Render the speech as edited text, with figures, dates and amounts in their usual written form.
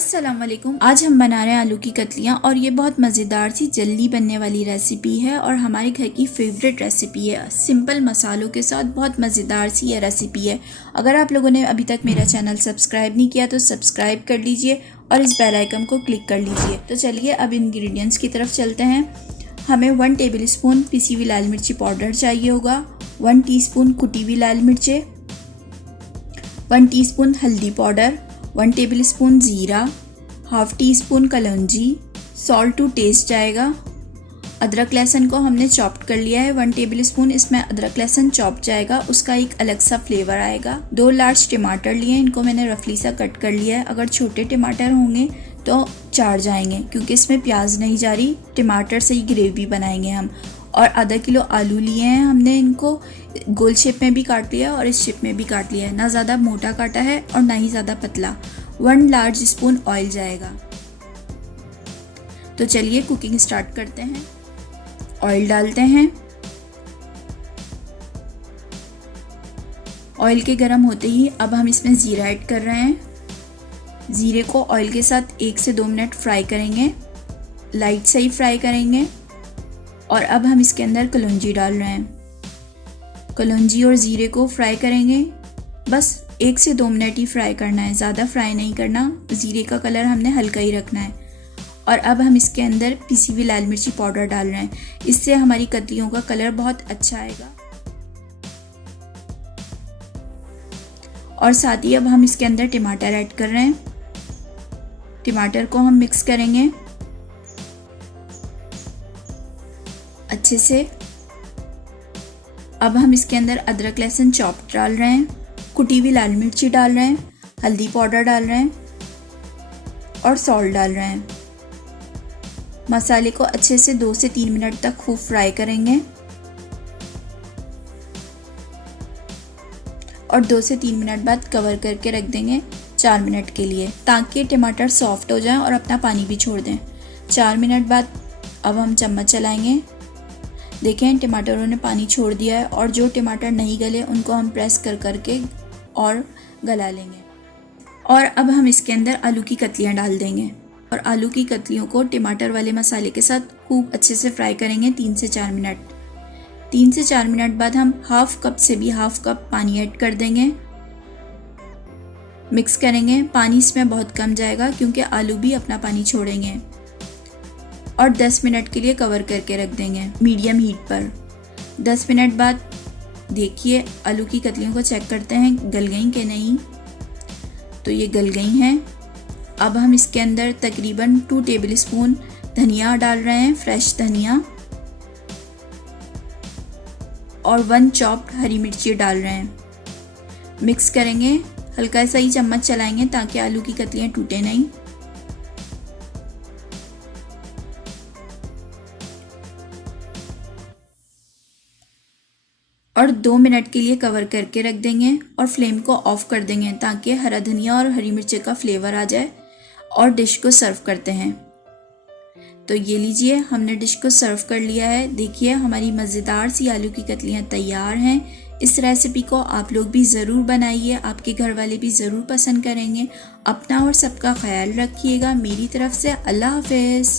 अस्सलाम वालेकुम। आज हम बना रहे हैं आलू की कतलियाँ और ये बहुत मज़ेदार सी जल्दी बनने वाली रेसिपी है और हमारे घर की फेवरेट रेसिपी है। सिंपल मसालों के साथ बहुत मज़ेदार सी ये रेसिपी है। अगर आप लोगों ने अभी तक मेरा चैनल सब्सक्राइब नहीं किया तो सब्सक्राइब कर लीजिए और इस बेल आइकन को क्लिक कर लीजिए। तो चलिए अब इंग्रेडिएंट्स की तरफ चलते हैं। हमें 1 टेबल स्पून पिसी हुई लाल मिर्ची पाउडर चाहिए होगा, 1 टीस्पून कुटी हुई लाल मिर्चें, 1 टीस्पून हल्दी पाउडर, 1 टेबल स्पून ज़ीरा, हाफ टी स्पून कलौंजी, सॉल्ट टू टेस्ट आएगा। अदरक लहसुन को हमने चॉप्ड कर लिया है 1 टेबल स्पून, इसमें अदरक लहसुन चॉप जाएगा, उसका एक अलग सा फ्लेवर आएगा। 2 लार्ज टमाटर लिए, इनको मैंने रफली सा कट कर लिया है। अगर छोटे टमाटर होंगे तो 4 जाएंगे क्योंकि इसमें प्याज नहीं जा रही, टमाटर से ही ग्रेवी बनाएंगे हम। और आधा किलो आलू लिए हैं हमने, इनको गोल शेप में भी काट लिया और इस शेप में भी काट लिया है, ना ज़्यादा मोटा काटा है और ना ही ज़्यादा पतला। 1 लार्ज स्पून ऑयल जाएगा। तो चलिए कुकिंग स्टार्ट करते हैं। ऑयल डालते हैं। ऑयल के गर्म होते ही अब हम इसमें ज़ीरा ऐड कर रहे हैं। ज़ीरे को ऑयल के साथ 1 से 2 मिनट फ्राई करेंगे, लाइट से ही फ्राई करेंगे। और अब हम इसके अंदर कलौंजी डाल रहे हैं। कलौंजी और ज़ीरे को फ्राई करेंगे, बस 1 से 2 मिनट ही फ्राई करना है, ज़्यादा फ्राई नहीं करना। ज़ीरे का कलर हमने हल्का ही रखना है। और अब हम इसके अंदर पिसी हुई लाल मिर्ची पाउडर डाल रहे हैं, इससे हमारी कतलियों का कलर बहुत अच्छा आएगा। और साथ ही अब हम इसके अंदर टमाटर ऐड कर रहे हैं। टमाटर को हम मिक्स करेंगे अच्छे से। अब हम इसके अंदर अदरक लहसुन चॉप डाल रहे हैं, कुटी हुई लाल मिर्ची डाल रहे हैं, हल्दी पाउडर डाल रहे हैं और सॉल्ट डाल रहे हैं। मसाले को अच्छे से 2 से 3 मिनट तक खूब फ्राई करेंगे और 2 से 3 मिनट बाद कवर करके रख देंगे 4 मिनट के लिए, ताकि टमाटर सॉफ्ट हो जाए और अपना पानी भी छोड़ दें। 4 मिनट बाद अब हम चम्मच चलाएंगे। देखें टमाटरों ने पानी छोड़ दिया है और जो टमाटर नहीं गले उनको हम प्रेस कर करके और गला लेंगे। और अब हम इसके अंदर आलू की कतलियाँ डाल देंगे और आलू की कतलियों को टमाटर वाले मसाले के साथ खूब अच्छे से फ्राई करेंगे 3 से 4 मिनट। 3 से 4 मिनट बाद हम हाफ कप से भी हाफ कप पानी ऐड कर देंगे, मिक्स करेंगे। पानी इसमें बहुत कम जाएगा क्योंकि आलू भी अपना पानी छोड़ेंगे। और 10 मिनट के लिए कवर करके रख देंगे मीडियम हीट पर। 10 मिनट बाद देखिए आलू की कतलियों को चेक करते हैं गल गई कि नहीं। तो ये गल गई हैं। अब हम इसके अंदर तकरीबन 2 टेबल स्पून धनिया डाल रहे हैं, फ्रेश धनिया, और 1 चॉप्ड हरी मिर्ची डाल रहे हैं। मिक्स करेंगे, हल्का सा ही चम्मच चलाएंगे ताकि आलू की कतलियाँ टूटे नहीं। और 2 मिनट के लिए कवर करके रख देंगे और फ्लेम को ऑफ कर देंगे ताकि हरा धनिया और हरी मिर्ची का फ्लेवर आ जाए। और डिश को सर्व करते हैं। तो ये लीजिए हमने डिश को सर्व कर लिया है। देखिए हमारी मज़ेदार सी आलू की कतलियाँ तैयार हैं। इस रेसिपी को आप लोग भी ज़रूर बनाइए, आपके घर वाले भी ज़रूर पसंद करेंगे। अपना और सबका ख्याल रखिएगा। मेरी तरफ से अल्लाह हाफ़िज़।